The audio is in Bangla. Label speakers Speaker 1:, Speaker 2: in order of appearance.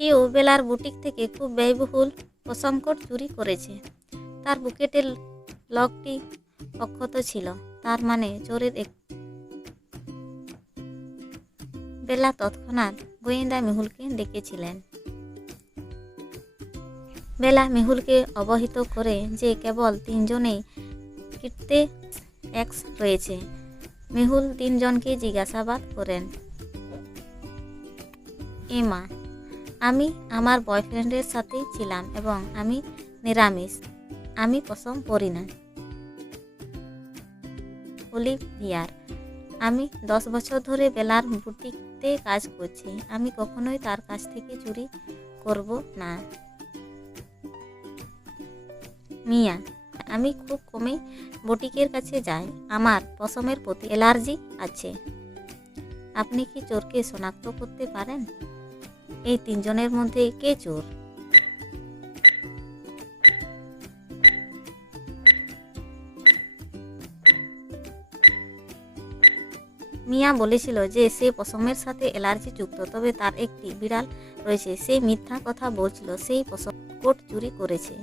Speaker 1: কেউ বেলার বুটিক থেকে খুব ব্যয়বহুল পশমকোট চুরি করেছে। তার বুকেটের লকটি অক্ষত ছিল, তার মানে চোরের এক বেলা তৎক্ষণাৎ গোয়েন্দা মেহুলকে ডেকেছিলেন। বেলা মেহুলকে অবহিত করে যে কেবল তিনজনেই কীর্তে এক্স রয়েছে, মেহুল তিনজনকে জিজ্ঞাসাবাদ করেন এমা আমি আমার বয়ফ্রেন্ডের সাথেই ছিলাম এবং আমি নিরামিষ। আমি পছন্দ করি না। অলিভিয়ার আমি দশ বছর ধরে বেলার বুটিকতে কাজ করছি। আমি কখনোই তার কাছ থেকে চুরি করব না। মিয়া, আমি খুব কমই বুটিকের কাছে যাই। আমার পশমের প্রতি অ্যালার্জি আছে। আপনি কি চোরকে শনাক্ত করতে পারেন? এই তিনজনের মধ্যে কে চোর? মিয়া বলেছিল যে সে পশমের সাথে অ্যালার্জি যুক্ত, তবে তার একটি বিড়াল রয়েছে। সে মিথ্যা কথা বলছিল, সেই পশম কোট চুরি করেছে।